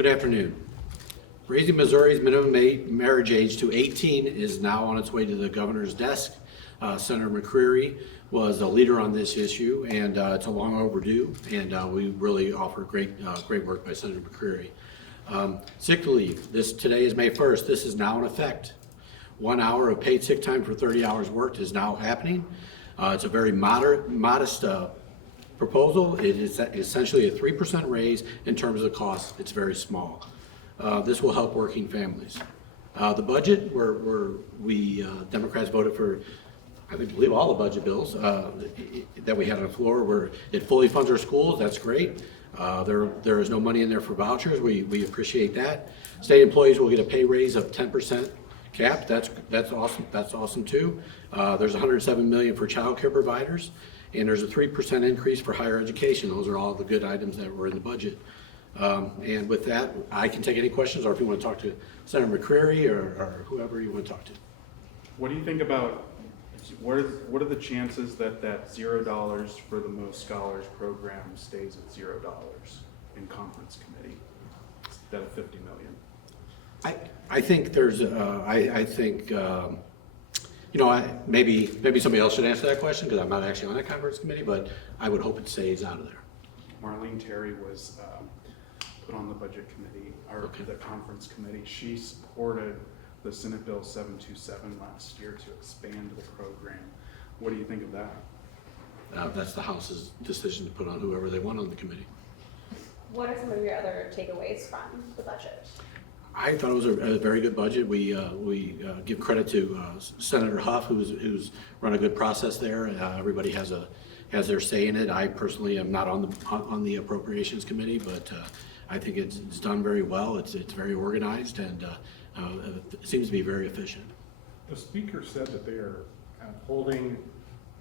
Good afternoon. Raising Missouri's minimum marriage age to 18 is now on its way to the governor's desk. Senator McCreary was a leader on this issue, and it's a long overdue, and we really offer great work by Senator McCreary. Sick leave, today is May 1st. This is now in effect. 1 hour of paid sick time for 30 hours worked is now happening. It's a very modest proposal. It is essentially a 3% raise in terms of the cost. It's very small. This will help working families. The budget, we Democrats voted for, I believe, all the budget bills that we had on the floor. Where it fully funds our schools. That's great. There is no money in there for vouchers. We appreciate that. State employees will get a pay raise of 10% cap. That's awesome. That's awesome too. There's $107 million for child care providers, and there's a 3% increase for higher education. Those are all the good items that were in the budget. And with that, I can take any questions, or if you want to talk to Senator McCreary or whoever you want to talk to. What do you think about, what are the chances that $0 for the Most Scholars program stays at $0 in conference committee instead of $50 million? I think there's, maybe somebody else should answer that question because I'm not actually on that conference committee, but I would hope it stays out of there. Marlene Terry was put on the budget committee, or the conference committee. She supported the Senate Bill 727 last year to expand the program. What do you think of that? That's the House's decision to put on whoever they want on the committee. What are some of your other takeaways from the budget? I thought it was a very good budget. We give credit to Senator Huff, who's run a good process there. Everybody has their say in it. I personally am not on the appropriations committee, but I think it's done very well. It's very organized, and it seems to be very efficient. The speaker said that they are kind of holding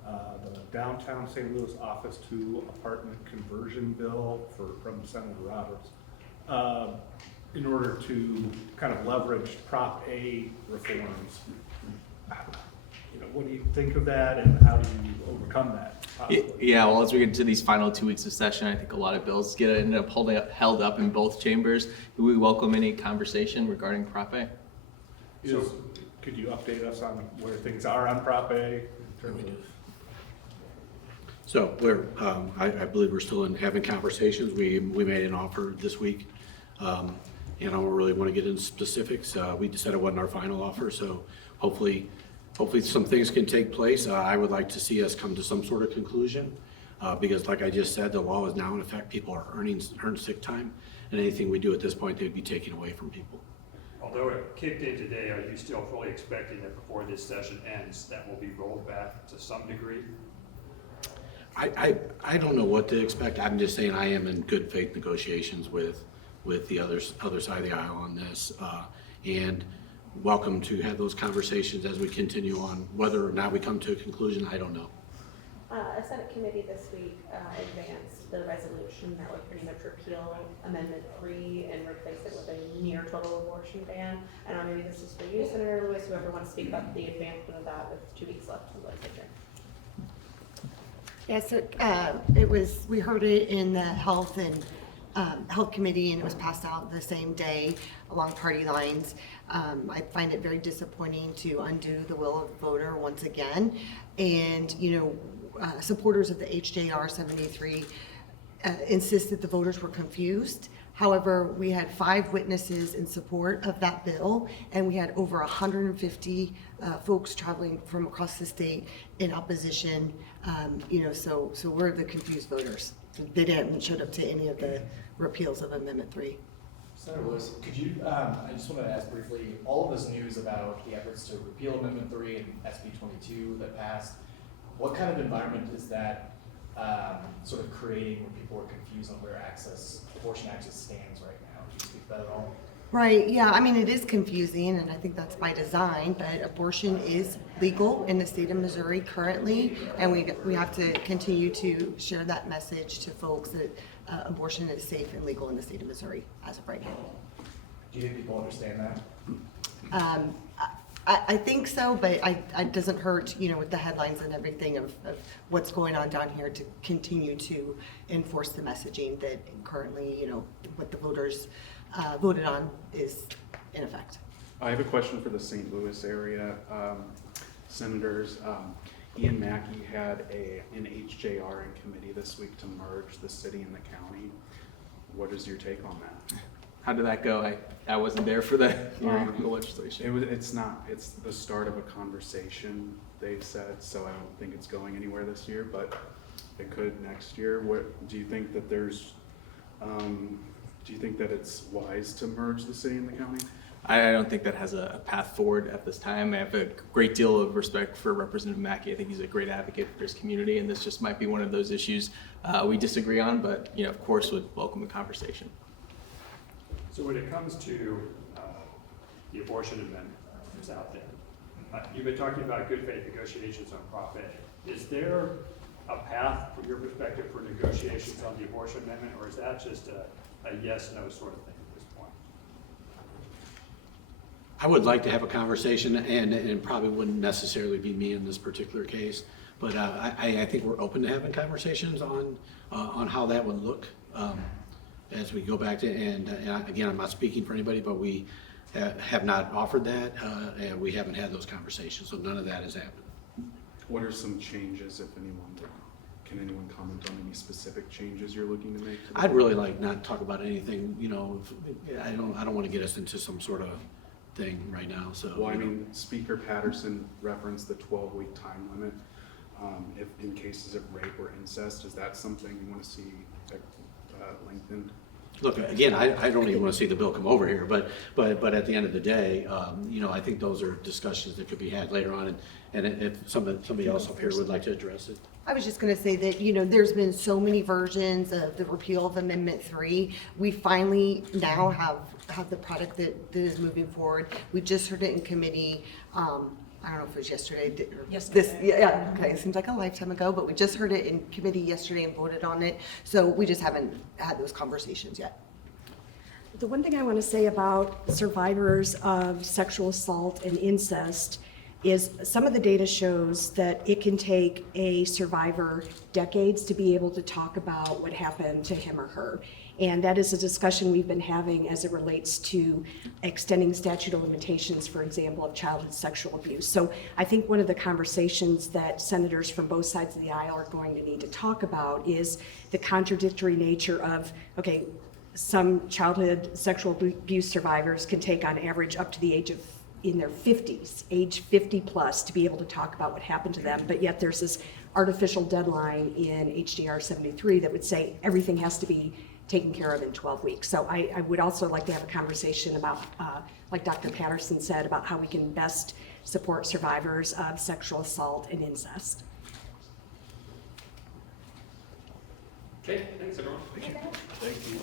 the downtown St. Louis office to apartment conversion bill from Senator Roberts in order to kind of leverage Prop A reforms. What do you think of that, and how do you overcome that? Yeah, well, as we get into these final 2 weeks of session, I think a lot of bills end up held up in both chambers. We welcome any conversation regarding Prop A. Could you update us on where things are on Prop A in terms of? So I believe we're still having conversations. We made an offer this week. I don't really want to get into specifics. We decided it wasn't our final offer, so hopefully some things can take place. I would like to see us come to some sort of conclusion because, like I just said, the law is now in effect. People are earn sick time, and anything we do at this point, they'd be taken away from people. Although it kicked in today, are you still fully expecting that before this session ends, that will be rolled back to some degree? I don't know what to expect. I'm just saying I am in good faith negotiations with the other side of the aisle on this, and welcome to have those conversations as we continue on. Whether or not we come to a conclusion, I don't know. A Senate committee this week advanced the resolution that would pretty much repeal Amendment 3 and replace it with a near total abortion ban. I don't know, maybe this is for you, Senator Lewis, whoever wants to speak about the advancement of that with 2 weeks left in the legislature. Yes, we heard it in the Health Committee, and it was passed out the same day along party lines. I find it very disappointing to undo the will of the voter once again. And, supporters of the HJR 73 insist that the voters were confused. However, we had 5 witnesses in support of that bill, and we had over 150 folks traveling from across the state in opposition. So we're the confused voters. They didn't show up to any of the repeals of Amendment 3. Senator Lewis, could you, I just wanted to ask briefly, all of this news about the efforts to repeal Amendment 3 and SB 22 that passed, what kind of environment is that sort of creating where people are confused on where abortion access stands right now? Can you speak to that at all? Right, yeah, I mean, it is confusing, and I think that's by design, but abortion is legal in the state of Missouri currently, and we have to continue to share that message to folks that abortion is safe and legal in the state of Missouri as of right now. Do you think people understand that? I think so, but it doesn't hurt, with the headlines and everything of what's going on down here to continue to enforce the messaging that currently, what the voters voted on is in effect. I have a question for the St. Louis area senators. Ian Mackey had an HJR in committee this week to merge the city and the county. What is your take on that? How did that go? I wasn't there for the hearing of the legislation. It's the start of a conversation, they said, so I don't think it's going anywhere this year, but it could next year. What, do you think that it's wise to merge the city and the county? I don't think that has a path forward at this time. I have a great deal of respect for Representative Mackey. I think he's a great advocate for his community, and this just might be one of those issues we disagree on, but of course would welcome the conversation. So when it comes to the abortion amendment that's out there, you've been talking about good faith negotiations on Prop A. Is there a path from your perspective for negotiations on the abortion amendment, or is that just a yes/no sort of thing at this point? I would like to have a conversation, and it probably wouldn't necessarily be me in this particular case, but I think we're open to having conversations on how that would look as we go back to, and again, I'm not speaking for anybody, but we have not offered that, and we haven't had those conversations, so none of that has happened. What are some changes, if anyone, can anyone comment on any specific changes you're looking to make? I'd really like not to talk about anything, I don't want to get us into some sort of thing right now, so. Well, I mean, Speaker Patterson referenced the 12-week time limit. If in cases of rape or incest, is that something you want to see lengthened? Look, again, I don't even want to see the bill come over here, but at the end of the day, I think those are discussions that could be had later on, and if somebody else up here would like to address it. I was just going to say that, there's been so many versions of the repeal of Amendment 3. We finally now have the product that is moving forward. We just heard it in committee. I don't know if it was yesterday. Yeah, okay, it seems like a lifetime ago, but we just heard it in committee yesterday and voted on it. So we just haven't had those conversations yet. The one thing I want to say about survivors of sexual assault and incest is some of the data shows that it can take a survivor decades to be able to talk about what happened to him or her. And that is a discussion we've been having as it relates to extending statute of limitations, for example, of childhood sexual abuse. So I think one of the conversations that senators from both sides of the aisle are going to need to talk about is the contradictory nature of, okay, some childhood sexual abuse survivors can take on average up to the age of in their 50s, age 50 plus, to be able to talk about what happened to them. But yet there's this artificial deadline in HJR 73 that would say everything has to be taken care of in 12 weeks. So I would also like to have a conversation about, like Dr. Patterson said, about how we can best support survivors of sexual assault and incest. Okay, thanks everyone. Thank you.